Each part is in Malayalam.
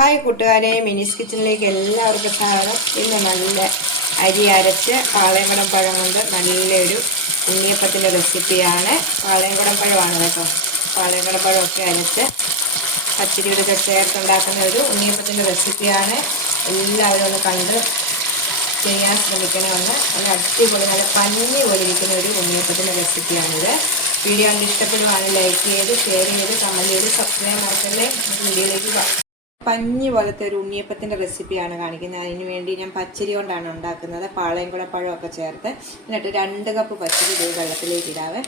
ഹായ് കൂട്ടുകാരെ, മിനിസ് കിച്ചണിലേക്ക് എല്ലാവർക്കും സ്വാഗതം. ഇന്ന് നല്ല അരി അരച്ച് പാളയംകുടം പഴം കൊണ്ട് നല്ലൊരു ഉണ്ണിയപ്പത്തിൻ്റെ റെസിപ്പിയാണ്. പാളയംകുടം പഴമാണ് കേട്ടോ. പാളയംകുടം പഴമൊക്കെ അരച്ച് പച്ചരിയുടെ ചേർത്തുണ്ടാക്കുന്ന ഒരു ഉണ്ണിയപ്പത്തിൻ്റെ റെസിപ്പിയാണ്. എല്ലാവരും ഒന്ന് കണ്ട് ചെയ്യാൻ ശ്രമിക്കണമെന്ന്. നല്ല അടിപൊളി നല്ല പഞ്ഞി പോലിരിക്കുന്ന ഒരു ഉണ്ണിയപ്പത്തിൻ്റെ റെസിപ്പിയാണിത്. വീഡിയോ കണ്ട് ഇഷ്ടപ്പെടുവാണെങ്കിൽ ലൈക്ക് ചെയ്ത് ഷെയർ ചെയ്ത് കമൻറ്റ് ചെയ്ത് സബ്സ്ക്രൈബ് മറക്കല്ലേ. വീഡിയോയിലേക്ക് പഞ്ഞി പോലത്തെ ഒരു ഉണ്ണിയപ്പത്തിൻ്റെ റെസിപ്പിയാണ് കാണിക്കുന്നത്. അതിന് വേണ്ടി ഞാൻ പച്ചരി കൊണ്ടാണ് ഉണ്ടാക്കുന്നത്. പാളയംകുടം പഴമൊക്കെ ചേർത്ത് എന്നിട്ട് 2 കപ്പ് പച്ചരി ഇത് വെള്ളത്തിലേക്ക് ഇടാവേ.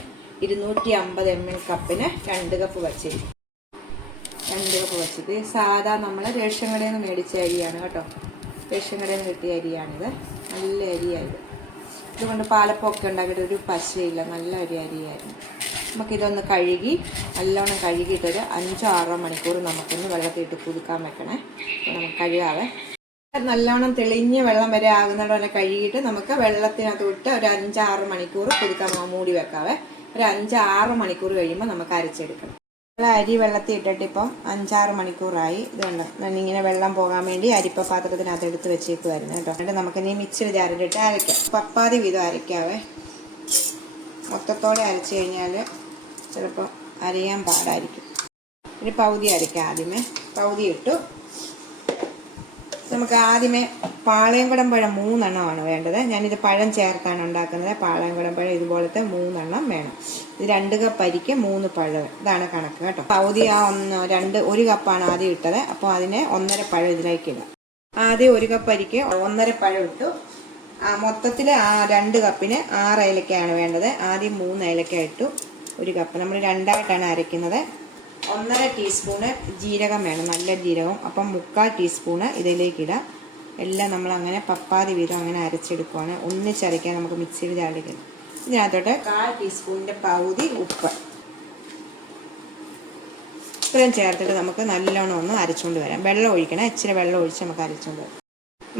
250 ml കപ്പിന് 2 കപ്പ് പച്ചരി. 2 കപ്പ് പച്ചരി സാധാ നമ്മൾ റേഷൻ കടയിൽ നിന്ന് മേടിച്ച അരിയാണ് കേട്ടോ. റേഷൻ കടയിൽ നിന്ന് കിട്ടിയ അരിയാണിത്. നല്ല അരിയായത്. ഇതുകൊണ്ട് പാലപ്പമൊക്കെ ഉണ്ടാക്കിയിട്ട് ഒരു പശയില്ല. നല്ല ഒരു അരിയായിരുന്നു. നമുക്കിതൊന്ന് കഴുകി നല്ലോണം കഴുകിയിട്ടൊരു 5-6 മണിക്കൂർ നമുക്കൊന്ന് വെള്ളത്തിലിട്ട് കുതിക്കാൻ വെക്കണേ. നമുക്ക് കഴുകാവേ. നല്ലോണം തെളിഞ്ഞ വെള്ളം വരെ ആകുന്നിടം കഴുകിയിട്ട് നമുക്ക് വെള്ളത്തിനകത്ത് വിട്ട് ഒരു 5-6 മണിക്കൂർ കുതിക്കാൻ മൂടി വെക്കാവേ. ഒരു 5-6 മണിക്കൂർ കഴിയുമ്പോൾ നമുക്ക് അരച്ചെടുക്കണം. അരി വെള്ളത്തിൽ ഇട്ടിട്ട് ഇപ്പം 5-6 മണിക്കൂറായി. ഇതുണ്ട് ഇങ്ങനെ വെള്ളം പോകാൻ വേണ്ടി അരിപ്പ പാത്രത്തിനകത്ത് എടുത്ത് വെച്ചേക്കുമായിരുന്നു കേട്ടോ. എന്നിട്ട് നമുക്കിനി മിക്സിയിൽ ജാറിലിട്ട് അരയ്ക്കാം. പപ്പാതി വീതം അരയ്ക്കാവേ. മൊത്തത്തോടെ അരച്ച് കഴിഞ്ഞാൽ ചിലപ്പോൾ അരയാൻ പാടായിരിക്കും. ഒരു പകുതി അരയ്ക്കാം. ആദ്യമേ പകുതി ഇട്ടു. നമുക്ക് ആദ്യമേ പാളയംകുടം പഴം 3 എണ്ണമാണ് വേണ്ടത്. ഞാനിത് പഴം ചേർത്താണ് ഉണ്ടാക്കുന്നത്. പാളയംകുടം പഴം ഇതുപോലത്തെ 3 എണ്ണം വേണം. ഇത് 2 കപ്പ് അരിക്ക് 3 പഴം. ഇതാണ് കണക്ക് കേട്ടോ. പകുതി ഒരു കപ്പാണ് ആദ്യം ഇട്ടത്. അപ്പോൾ അതിനെ 1.5 പഴം ഇതിലേക്ക് ഇടാം. ആദ്യം 1 കപ്പ് അരിക്ക് 1.5 പഴം ഇട്ടു. മൊത്തത്തിൽ 2 കപ്പിന് 6 ഏലക്കയാണ് വേണ്ടത്. ആദ്യം 3 ഏലക്ക ഇട്ടു. 1 കപ്പ് നമ്മൾ 2ആയിട്ടാണ് അരയ്ക്കുന്നത്. 1.5 ടീസ്പൂണ് ജീരകം വേണം, നല്ല ജീരകം. അപ്പം 3/4 ടീസ്പൂണ് ഇതിലേക്ക് ഇടാം. എല്ലാം നമ്മളങ്ങനെ പപ്പാതി വീതം അങ്ങനെ അരച്ചെടുക്കുവാണ്. ഒന്നിച്ചരയ്ക്കാൻ നമുക്ക് മിക്സിയിൽ ചാടിക്കണം. ഇതിനകത്തോട്ട് 1/4 ടീസ്പൂണിൻ്റെ പകുതി ഉപ്പ് ഇത്രയും ചേർത്തിട്ട് നമുക്ക് നല്ലോണം ഒന്ന് അരച്ചുകൊണ്ട് വരാം. വെള്ളം ഒഴിക്കണം. ഇച്ചിരി വെള്ളം ഒഴിച്ച് നമുക്ക് അരച്ചുകൊണ്ട് വരാം.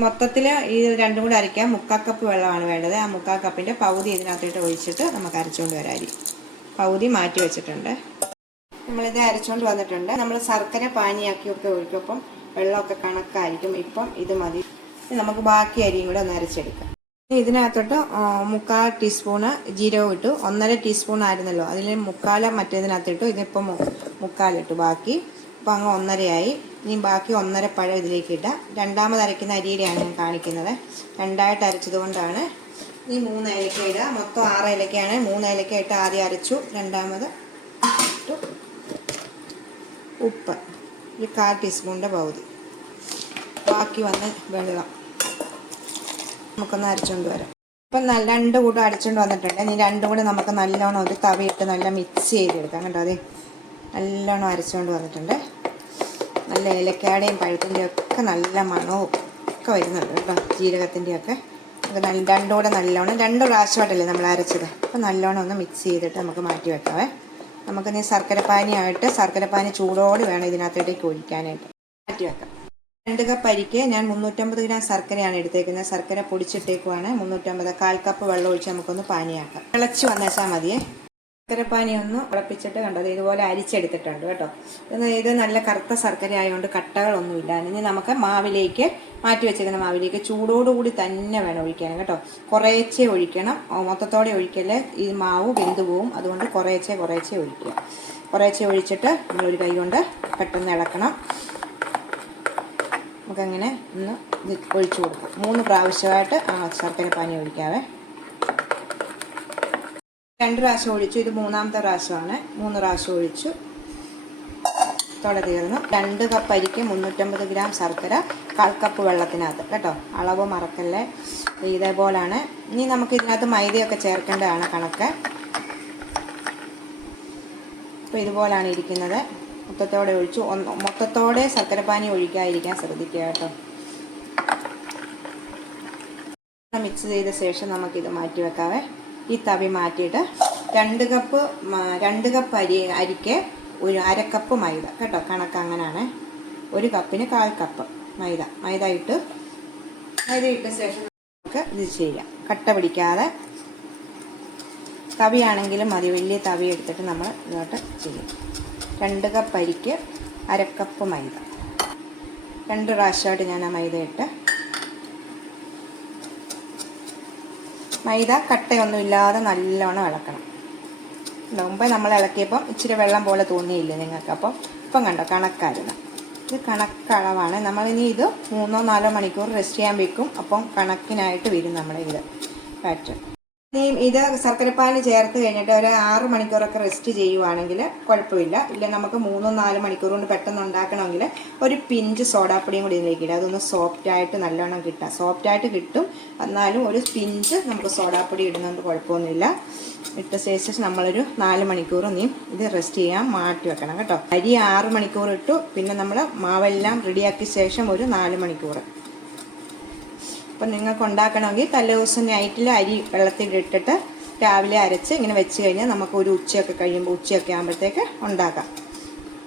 മൊത്തത്തിൽ ഈ രണ്ടും കൂടെ അരയ്ക്കാൻ 3/4 കപ്പ് വെള്ളമാണ് വേണ്ടത്. ആ 3/4 കപ്പിൻ്റെ പകുതി ഇതിനകത്തോട്ട് ഒഴിച്ചിട്ട് നമുക്ക് അരച്ചുകൊണ്ട് വരാം. പകുതി മാറ്റി വെച്ചിട്ടുണ്ട്. നമ്മളിത് അരച്ചുകൊണ്ട് വന്നിട്ടുണ്ട്. നമ്മൾ ശർക്കര പാനിയാക്കിയൊക്കെ ഒഴിക്കും. അപ്പം വെള്ളമൊക്കെ കണക്കായിരിക്കും. ഇപ്പം ഇത് മതി. നമുക്ക് ബാക്കി അരിയും കൂടെ ഒന്ന് അരച്ചെടുക്കാം. ഇതിനകത്തോട്ട് 3/4 ടീസ്പൂണ് ജീരകം ഇട്ടു. 1.5 ടീസ്പൂൺ ആയിരുന്നല്ലോ, അതിൽ 3/4 മറ്റേതിനകത്തിട്ടു. ഇതിപ്പം 3/4 ഇട്ടു. ബാക്കി അപ്പം അങ്ങ് 1.5 ഇനി ബാക്കി 1.5 പഴം ഇതിലേക്ക് ഇട്ടാൽ. രണ്ടാമത് അരയ്ക്കുന്ന അരിയുടെയാണ് ഞാൻ കാണിക്കുന്നത്. 2ആയിട്ട് അരച്ചത് കൊണ്ടാണ്. ഈ 3 ഏലക്ക ഇടുക. മൊത്തം 6 ഏലക്കയാണ്. 3 ഏലക്ക ഇട്ട് ആദ്യം അരച്ചു. രണ്ടാമത് ഇട്ടു. ഉപ്പ് ഒരു 1/4 ടീസ്പൂണിൻ്റെ പകുതി. ബാക്കി വന്ന് വെള്ളം നമുക്കൊന്ന് അരച്ചുകൊണ്ട് വരാം. ഇപ്പം 2 കൂട്ടം അരച്ചുകൊണ്ട് വന്നിട്ടുണ്ട്. ഇനി 2 കൂടെ നമുക്ക് നല്ലോണം ഒരു തവിയിട്ട് നല്ല മിക്സ് ചെയ്തെടുക്കാം കേട്ടോ. അതെ, നല്ലോണം അരച്ചുകൊണ്ട് വന്നിട്ടുണ്ട്. നല്ല ഏലക്കയുടെയും പഴത്തിൻ്റെയും ഒക്കെ നല്ല മണവും ഒക്കെ വരുന്നുണ്ട് കേട്ടോ. ജീരകത്തിൻ്റെയൊക്കെ നമുക്ക് 2 കൂടെ നല്ലോണം 2 പ്രാവശ്യമായിട്ടല്ലേ നമ്മൾ അരച്ചത്. അപ്പം നല്ലോണം ഒന്ന് മിക്സ് ചെയ്തിട്ട് നമുക്ക് മാറ്റി വെക്കാവേ. നമുക്കിനി ശർക്കരപ്പാനിയായിട്ട് ശർക്കരപ്പാനി ചൂടോട് വേണം ഇതിനകത്തേക്ക് ഒഴിക്കാനായിട്ട്. മാറ്റി വെക്കാം. 2 കപ്പ് അരിക്ക് ഞാൻ 350 ഗ്രാം ശർക്കരയാണ് എടുത്തേക്കുന്നത്. ശർക്കര പൊടിച്ചിട്ടേക്കുവാണ്. 350. 1/4 കപ്പ് വെള്ളം ഒഴിച്ച് നമുക്കൊന്ന് പാനിയാക്കാം. തിളച്ച് വന്നേച്ചാൽ മതിയേ. ശർക്കരപ്പാനി ഒന്ന് ഉളപ്പിച്ചിട്ട് കണ്ടത് ഇതുപോലെ അരിച്ചെടുത്തിട്ടുണ്ട് കേട്ടോ. ഇത് നല്ല കറുത്ത ശർക്കര ആയതുകൊണ്ട് കട്ടകളൊന്നുമില്ല. ഇനി നമുക്ക് മാവിലേക്ക് മാറ്റി വെച്ചിരിക്കുന്ന മാവിലേക്ക് ചൂടോടുകൂടി തന്നെ വേണം ഒഴിക്കാൻ കേട്ടോ. കുറേച്ചേ ഒഴിക്കണം. മൊത്തത്തോടെ ഒഴിക്കല് ഈ മാവ് വെന്തു പോവും. അതുകൊണ്ട് കുറേച്ചേ ഒഴിക്കുക. കുറേച്ചേ ഒഴിച്ചിട്ട് നമ്മളൊരു കൈ കൊണ്ട് പെട്ടെന്ന് ഇളക്കണം. നമുക്കങ്ങനെ ഒന്ന് ഒഴിച്ചു കൊടുക്കാം. 3 പ്രാവശ്യമായിട്ട് ശർക്കരപ്പാനി ഒഴിക്കാവേ. 2 പ്രാവശ്യം ഒഴിച്ചു. ഇത് 3ാമത്തെ പ്രാവശ്യമാണ്. 3 പ്രാവശ്യം ഒഴിച്ചു. തോടെ തീർന്നു. 2 കപ്പ് അരിക്ക് 350 ഗ്രാം ശർക്കര 1/4 കപ്പ് വെള്ളത്തിനകത്ത് കേട്ടോ. അളവ് മറക്കല്ലേ. ഇതേപോലാണ്. ഇനി നമുക്ക് ഇതിനകത്ത് മൈദയൊക്കെ ചേർക്കേണ്ടതാണ് കണക്ക്. അപ്പോൾ ഇതുപോലാണ് ഇരിക്കുന്നത്. മൊത്തത്തോടെ ഒഴിച്ചു. മൊത്തത്തോടെ ശർക്കരപ്പാനി ഒഴിക്കാതിരിക്കാൻ ശ്രദ്ധിക്കുക കേട്ടോ. മിക്സ് ചെയ്ത ശേഷം നമുക്കിത് മാറ്റി വെക്കാവേ. ഈ തവി മാറ്റിയിട്ട് 2 കപ്പ് അരിക്ക് 1/2 കപ്പ് മൈദ കേട്ടോ. കണക്ക് അങ്ങനെയാണ്. 1 കപ്പിന് 1/4 കപ്പ് മൈദ ഇട്ട് ശേഷം നമുക്ക് ഇത് ചെയ്യാം. കട്ട പിടിക്കാതെ തവിയാണെങ്കിലും മതി. വലിയ തവി എടുത്തിട്ട് നമ്മൾ ഇങ്ങോട്ട് ചെയ്യും. 2 കപ്പ് അരിക്ക് 1/2 കപ്പ് മൈദ. 2 പ്രാവശ്യമായിട്ട് ഞാൻ ആ മൈദ ഇട്ട്. മൈദ കട്ടയൊന്നും ഇല്ലാതെ നല്ലോണം ഇളക്കണം. മുമ്പ് നമ്മൾ ഇളക്കിയപ്പം ഇച്ചിരി വെള്ളം പോലെ തോന്നിയില്ലേ നിങ്ങൾക്ക്? അപ്പം ഇപ്പം കണ്ടോ കണക്കായിരുന്നു. ഇത് കണക്കളവാണ്. നമ്മളിനി ഇത് 3-4 മണിക്കൂർ റെസ്റ്റ് ചെയ്യാൻ വെക്കും. അപ്പം കണക്കിനായിട്ട് വരും നമ്മുടെ ഇത് ബാറ്റർ. ഇനി ഇത് ശർക്കരപ്പാനി ചേർത്ത് കഴിഞ്ഞിട്ട് ഒരു 6 മണിക്കൂറൊക്കെ റെസ്റ്റ് ചെയ്യുവാണെങ്കിൽ കുഴപ്പമില്ല. ഇല്ല നമുക്ക് 3-4 മണിക്കൂർ കൊണ്ട് പെട്ടെന്ന് ഉണ്ടാക്കണമെങ്കിൽ ഒരു പിഞ്ച് സോഡാപ്പൊടിയും കൂടി ഇതിലേക്ക് ഇടുക. അതൊന്ന് സോഫ്റ്റായിട്ട് നല്ലോണം കിട്ടുക. സോഫ്റ്റായിട്ട് കിട്ടും. എന്നാലും ഒരു പിഞ്ച് നമുക്ക് സോഡാപ്പൊടി ഇടുന്നതുകൊണ്ട് കുഴപ്പമൊന്നുമില്ല. ഇട്ട ശേഷം നമ്മളൊരു 4 മണിക്കൂർ നീ ഇത് റെസ്റ്റ് ചെയ്യാൻ മാറ്റി വെക്കണം കേട്ടോ. അരി 6 മണിക്കൂർ ഇട്ടു. പിന്നെ നമ്മൾ മാവെല്ലാം റെഡിയാക്കിയ ശേഷം ഒരു 4 മണിക്കൂർ. അപ്പം നിങ്ങൾക്ക് ഉണ്ടാക്കണമെങ്കിൽ തലേദിവസം നൈറ്റിൽ അരി വെള്ളത്തിൽ ഇട്ടിട്ട് രാവിലെ അരച്ച് ഇങ്ങനെ വെച്ച് കഴിഞ്ഞാൽ നമുക്ക് ഒരു ഉച്ചയൊക്കെ കഴിയുമ്പോൾ ഉച്ചയൊക്കെ ആകുമ്പോഴത്തേക്ക് ഉണ്ടാക്കാം.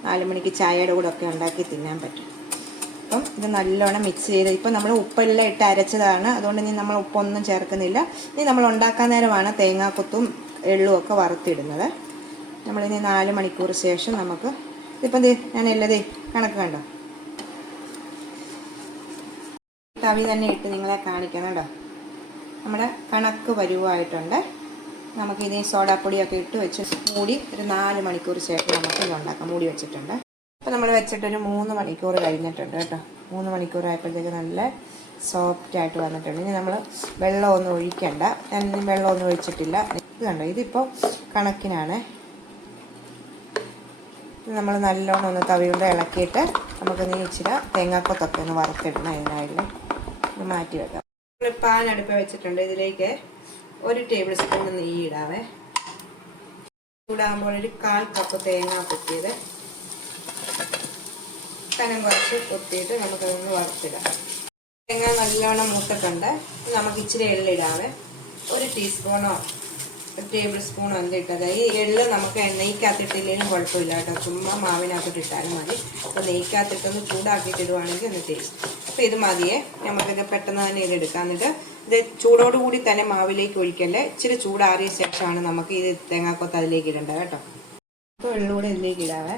4 മണിക്ക് ചായയുടെ കൂടെ ഒക്കെ ഉണ്ടാക്കി തിന്നാൻ പറ്റും. അപ്പം ഇത് നല്ലോണം മിക്സ് ചെയ്ത് ഇപ്പം നമ്മൾ ഉപ്പെല്ലാം ഇട്ട് അരച്ചതാണ്. അതുകൊണ്ട് ഇനി നമ്മൾ ഉപ്പൊന്നും ചേർക്കുന്നില്ല. ഇനി നമ്മൾ ഉണ്ടാക്കാൻ നേരമാണ് തേങ്ങാക്കൊത്തും എള്ളും ഒക്കെ വറുത്തിടുന്നത്. നമ്മളിനി 4 മണിക്കൂർ ശേഷം നമുക്ക് ഇതിപ്പം ഞാൻ എല്ലതേ കണക്ക് കണ്ടോ, തവി തന്നെ ഇട്ട് നിങ്ങളെ കാണിക്കണം കേട്ടോ. നമ്മുടെ കണക്ക് പരുവായിട്ടുണ്ട്. നമുക്കിനി സോഡാപ്പൊടിയൊക്കെ ഇട്ട് വെച്ച് മൂടി ഒരു 4 മണിക്കൂർ ശേഷം നമുക്ക് ഇത് ഉണ്ടാക്കാം. മൂടി വെച്ചിട്ടുണ്ട്. അപ്പോൾ നമ്മൾ വെച്ചിട്ടൊരു 3 മണിക്കൂർ കഴിഞ്ഞിട്ടുണ്ട് കേട്ടോ. 3 മണിക്കൂർ ആയപ്പോഴത്തേക്ക് നല്ല സോഫ്റ്റായിട്ട് വന്നിട്ടുണ്ട്. ഇനി നമ്മൾ വെള്ളമൊന്നും ഒഴിക്കണ്ട. ഞാൻ വെള്ളമൊന്നും ഒഴിച്ചിട്ടില്ല. ഇത് കണ്ടോ, ഇതിപ്പോൾ കണക്കിനാണ്. നമ്മൾ നല്ലോണം ഒന്ന് തവി കൊണ്ട് ഇളക്കിയിട്ട് നമുക്ക് നീ ഇച്ചിരി തേങ്ങാക്കൊത്തൊക്കെ ഒന്ന് വറുത്തിടണം. അതിനായിട്ട് മാറ്റി വെക്കാം. പാൻ അടുപ്പ് വെച്ചിട്ടുണ്ട്. ഇതിലേക്ക് 1 ടേബിൾ സ്പൂൺ നെയ്യ് ഇടാവേ. ചൂടാകുമ്പോൾ ഒരു 1/4 കപ്പ് തേങ്ങ കൊത്തിയത് കനം കുറച്ച് കൊത്തിയിട്ട് നമുക്കതൊന്ന് വറുത്തിടാം. തേങ്ങ നല്ലോണം മൂത്തിട്ടുണ്ട്. നമുക്ക് ഇച്ചിരി എള്ളിടാവേ. 1 ടീസ്പൂണോ 1 ടേബിൾ സ്പൂണോ എന്തിട്ടത്. ഈ എള്ള് നമുക്ക് നെയ്ക്കകത്തിട്ടില്ലെങ്കിലും കുഴപ്പമില്ല കേട്ടോ. ചുമ്മാ മാവിനകത്തിട്ട് ഇട്ടാലും മതി. അപ്പോൾ നെയ്ക്കകത്തിട്ടൊന്ന് ചൂടാക്കിയിട്ട് ഇടുവാണെങ്കിൽ ഒന്ന് ടേസ്റ്റ്. അപ്പോൾ ഇത് മതിയേ. നമുക്കിത് പെട്ടെന്ന് തന്നെ ഇത് എടുക്കാം. എന്നിട്ട് ഇത് ചൂടോടുകൂടി തന്നെ മാവിലേക്ക് ഒഴിക്കല്ലേ. ഇച്ചിരി ചൂടാറിയ ശേഷമാണ് നമുക്ക് ഈ തേങ്ങാക്കൊത്ത് അതിലേക്ക് ഇടേണ്ടത് കേട്ടോ. അപ്പോൾ എള്ളൂടെ ഇതിലേക്ക് ഇടാവേ.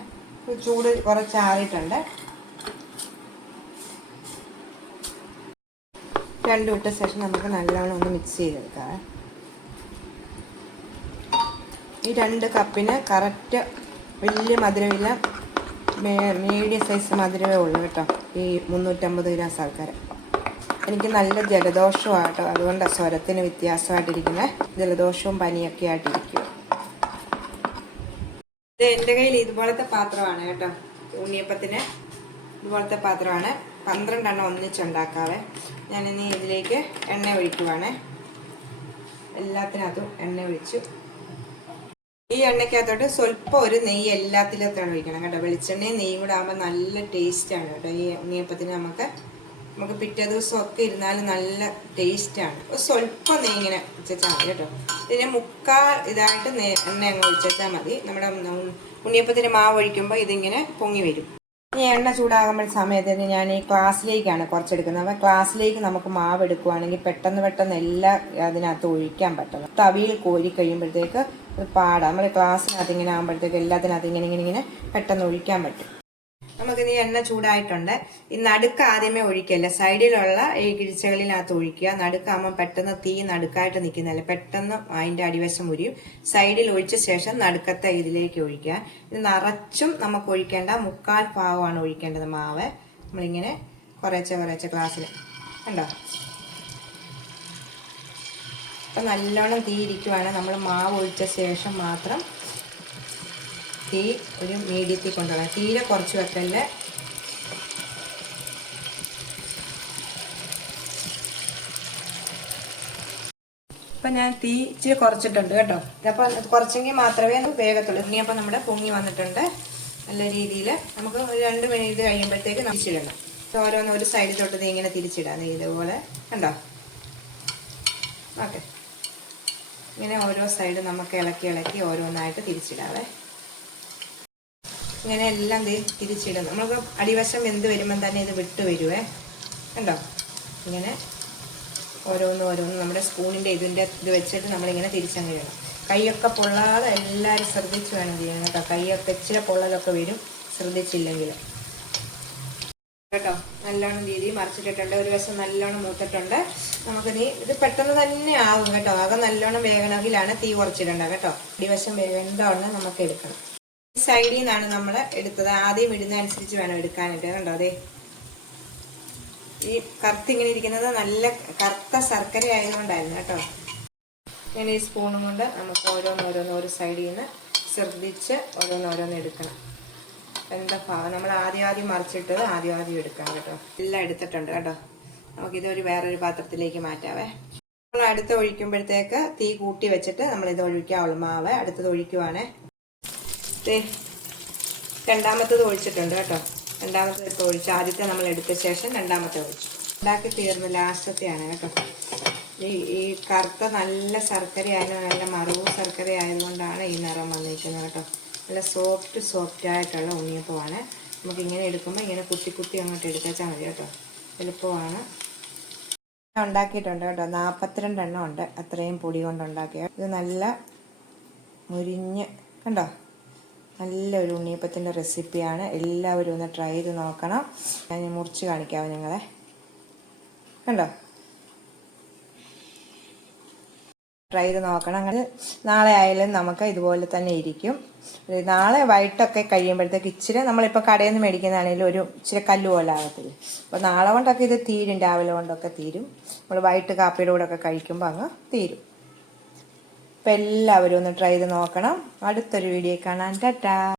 ചൂട് കുറച്ച് ആറിയിട്ടുണ്ട്. 2 ഇട്ട ശേഷം നമുക്ക് നല്ലോണം ഒന്ന് മിക്സ് ചെയ്തെടുക്കാം. ഈ 2 കപ്പിന് കറക്റ്റ് വലിയ മധുരമില്ല, മീഡിയം സൈസ് മധുരമേ ഉള്ളൂ കേട്ടോ. ഈ 350 ഗ്രാം ആൾക്കാർ. എനിക്ക് നല്ല ജലദോഷമാണ് കേട്ടോ. അതുകൊണ്ട് സ്വരത്തിന് വ്യത്യാസമായിട്ടിരിക്കുന്നത്. ജലദോഷവും പനിയൊക്കെ ആയിട്ടിരിക്കും. ഇത് എൻ്റെ കയ്യിൽ ഇതുപോലത്തെ പാത്രമാണ് കേട്ടോ. ഉണ്ണിയപ്പത്തിന് ഇതുപോലത്തെ പാത്രമാണ്. 12 എണ്ണം ഒന്നിച്ചുണ്ടാക്കാവേ. ഞാനിനി ഇതിലേക്ക് എണ്ണ ഒഴിക്കുവാണേ. എല്ലാത്തിനകത്തും എണ്ണ ഒഴിച്ചു. ഈ എണ്ണയ്ക്കകത്തോട്ട് സ്വല്പം ഒരു നെയ്യ് എല്ലാത്തിലും ഒഴിക്കണം കേട്ടോ. വെളിച്ചെണ്ണയും നെയ്യും കൂടെ ആകുമ്പോൾ നല്ല ടേസ്റ്റാണ് കേട്ടോ. ഈ ഉണ്ണിയപ്പത്തിന് നമുക്ക് പിറ്റേ ദിവസമൊക്കെ ഇരുന്നാലും നല്ല ടേസ്റ്റാണ്. സ്വല്പം നെയ്യ് ഇങ്ങനെ വെച്ചാൽ മതി കേട്ടോ. ഇതിനെ 3/4 ഇതായിട്ട് എണ്ണ അങ്ങ് ഒഴിച്ചാൽ മതി. നമ്മുടെ ഉണ്ണിയപ്പത്തിന് മാവ് ഒഴിക്കുമ്പോൾ ഇതിങ്ങനെ പൊങ്ങി വരും. ഈ എണ്ണ ചൂടാകുമ്പോൾ സമയത്ത് ഞാൻ ഈ ഗ്ലാസ്സിലേക്കാണ് കുറച്ചെടുക്കുന്നത്. അപ്പോൾ ഗ്ലാസ്സിലേക്ക് നമുക്ക് മാവ് എടുക്കുവാണെങ്കിൽ പെട്ടെന്ന് എല്ലാം അതിനകത്ത് ഒഴിക്കാൻ പറ്റും. തവിയിൽ കോരി കഴിയുമ്പോഴത്തേക്ക് പാടാം. നമ്മൾ ഗ്ലാസ്സിനകത്ത് ഇങ്ങനെ ആകുമ്പോഴത്തേക്ക് എല്ലാത്തിനകത്ത് ഇങ്ങനെ പെട്ടെന്ന് ഒഴിക്കാൻ പറ്റും. നമുക്കിനി എണ്ണ ചൂടായിട്ടുണ്ട്. ഈ നടുക്ക് ആദ്യമേ ഒഴിക്കല്ല, സൈഡിലുള്ള ഈ കിഴിച്ചകളിനകത്ത് ഒഴിക്കുക. നടുക്കാകുമ്പോൾ പെട്ടെന്ന് തീ നടുക്കായിട്ട് നിൽക്കുന്നതല്ല, പെട്ടെന്ന് അതിൻ്റെ അടിവശം ഉരിയും. സൈഡിൽ ഒഴിച്ച ശേഷം നടുക്കത്തെ ഇതിലേക്ക് ഒഴിക്കുക. ഇത് നിറച്ചും നമുക്ക് ഒഴിക്കേണ്ട, 3/4 ഭാഗമാണ് ഒഴിക്കേണ്ടത് മാവ്. നമ്മളിങ്ങനെ കുറേശ്ശെ ഗ്ലാസ്സിൽ കണ്ടോ. അപ്പം നല്ലോണം തീ ഇരിക്കുവാണ്. നമ്മൾ മാവ് ഒഴിച്ച ശേഷം മാത്രം തീ ഒരു മീഡിയത്തിൽ കൊണ്ടുപോകാം. തീരെ കുറച്ച് വെക്കല്ലേ. അപ്പം ഞാൻ തീ ഇച്ചിരി കുറച്ചിട്ടുണ്ട് കേട്ടോ. അപ്പം കുറച്ചെങ്കിൽ മാത്രമേ വേഗത്തുള്ളൂ. ഇനിയപ്പം നമ്മുടെ പൊങ്ങി വന്നിട്ടുണ്ട് നല്ല രീതിയിൽ. നമുക്ക് 2 മിനിറ്റ് കഴിയുമ്പോഴത്തേക്ക് തിരിച്ചിടണം. ഓരോന്ന് ഒരു സൈഡിൽ തൊട്ട് ഇങ്ങനെ തിരിച്ചിടാം. ഇതുപോലെ കണ്ടോ. ഓക്കെ, ഇങ്ങനെ ഓരോ സൈഡ് നമുക്ക് ഇളക്കി ഓരോന്നായിട്ട് തിരിച്ചിടാവേ. ഇങ്ങനെ എല്ലാം തിരിച്ചിടും. നമുക്ക് അടിവശം വെന്ത് വരുമ്പം തന്നെ ഇത് വിട്ട് വരുവേ. കണ്ടോ, ഇങ്ങനെ ഓരോന്നും നമ്മുടെ സ്പൂണിൻ്റെ ഇത് വെച്ചിട്ട് നമ്മളിങ്ങനെ തിരിച്ചങ്ങ് ഇടണം. കൈയൊക്കെ പൊള്ളാതെ എല്ലാവരും ശ്രദ്ധിച്ച് വേണം ചെയ്യാൻ കേട്ടോ. കൈയൊക്കെ ഇച്ചിരി പൊള്ളലൊക്കെ വരും ശ്രദ്ധിച്ചില്ലെങ്കിൽ. കേട്ടോ. നല്ലോണം രീതിയിൽ മറിച്ചിട്ടിട്ടുണ്ട്. ഒരു വശം നല്ലോണം മൂത്തിട്ടുണ്ട്. നമുക്കിനി ഇത് പെട്ടെന്ന് തന്നെ ആകും കേട്ടോ. ആകെ നല്ലോണം വേഗണമെങ്കിലാണ് തീ കുറച്ചിടേണ്ടത് കേട്ടോ. അടിവശം വേഗം നമുക്ക് എടുക്കണം. ഈ സൈഡിൽ നിന്നാണ് നമ്മൾ എടുത്തത്. ആദ്യം ഇടുന്നതനുസരിച്ച് വേണം എടുക്കാനായിട്ട്. കണ്ടോ, അതെ ഈ കറുത്തിങ്ങനെ ഇരിക്കുന്നത് നല്ല കറുത്ത ശർക്കര ആയതുകൊണ്ടായിരുന്നു കേട്ടോ. ഇങ്ങനെ ഈ സ്പൂണും കൊണ്ട് നമുക്ക് ഓരോന്നോരോന്ന് സൈഡിൽ നിന്ന് ശ്രദ്ധിച്ച് ഓരോന്നോരോന്ന് എടുക്കണം. എന്താ ഭാഗം നമ്മൾ ആദ്യം മറിച്ചിട്ടത് ആദ്യം എടുക്കാം കേട്ടോ. എല്ലാം എടുത്തിട്ടുണ്ട് കേട്ടോ. നമുക്കിതൊരു വേറൊരു പാത്രത്തിലേക്ക് മാറ്റാവേ. നമ്മൾ അടുത്ത് ഒഴിക്കുമ്പോഴത്തേക്ക് തീ കൂട്ടി വെച്ചിട്ട് നമ്മളിത് ഒഴിക്കാവുള്ളൂ. മാവ് അടുത്തത് ഒഴിക്കുവാണേ. രണ്ടാമത്തത് ഒഴിച്ചിട്ടുണ്ട് കേട്ടോ. രണ്ടാമത്തെ ഒഴിച്ചു. ആദ്യത്തെ നമ്മൾ എടുത്ത ശേഷം രണ്ടാമത്തെ ഒഴിച്ചു. ഉണ്ടാക്കി തീർന്ന് ലാസ്റ്റത്തെയാണ് കേട്ടോ. ഈ കറുത്ത നല്ല ശർക്കര ആയതുകൊണ്ട്, നല്ല മറവ് ശർക്കര ആയതുകൊണ്ടാണ് ഈ നിറം വന്നിരിക്കുന്നത് കേട്ടോ. നല്ല സോഫ്റ്റ് ആയിട്ടുള്ള ഉണ്ണിയപ്പമാണ്. നമുക്കിങ്ങനെ എടുക്കുമ്പോൾ ഇങ്ങനെ കുത്തി അങ്ങോട്ട് എടുത്തേച്ചാൽ മതി കേട്ടോ. എളുപ്പമാണ്. ഉണ്ടാക്കിയിട്ടുണ്ട് കേട്ടോ. 42 എണ്ണം ഉണ്ട്. അത്രയും പൊടി കൊണ്ട് ഉണ്ടാക്കിയ ഇത് നല്ല മുരിഞ്ഞ് കണ്ടോ. നല്ലൊരു ഉണ്ണിയപ്പത്തിൻ്റെ റെസിപ്പിയാണ്. എല്ലാവരും ഒന്ന് ട്രൈ ചെയ്ത് നോക്കണം. ഞാൻ മുറിച്ച് കാണിക്കാവോ നിങ്ങളെ. കണ്ടോ, ട്രൈ ചെയ്ത് നോക്കണം. അങ്ങനെ നാളെ ആയാലും നമുക്ക് ഇതുപോലെ തന്നെ ഇരിക്കും. നാളെ വൈകിട്ടൊക്കെ കഴിയുമ്പോഴത്തേക്ക് ഇച്ചിരി നമ്മളിപ്പോൾ കടയിൽ നിന്ന് മേടിക്കുന്നതാണെങ്കിലും ഒരു ഇച്ചിരി കല്ല് പോലെ ആകത്തില്ല. അപ്പോൾ നാളെ കൊണ്ടൊക്കെ ഇത് തീരും. രാവിലെ കൊണ്ടൊക്കെ തീരും. നമ്മൾ വൈകിട്ട് കാപ്പിയുടെ കൂടെ ഒക്കെ കഴിക്കുമ്പോൾ അങ്ങ് തീരും. അപ്പോൾ എല്ലാവരും ഒന്ന് ട്രൈ ചെയ്ത് നോക്കണം. അടുത്തൊരു വീഡിയോ കാണാൻ. ടാറ്റാ.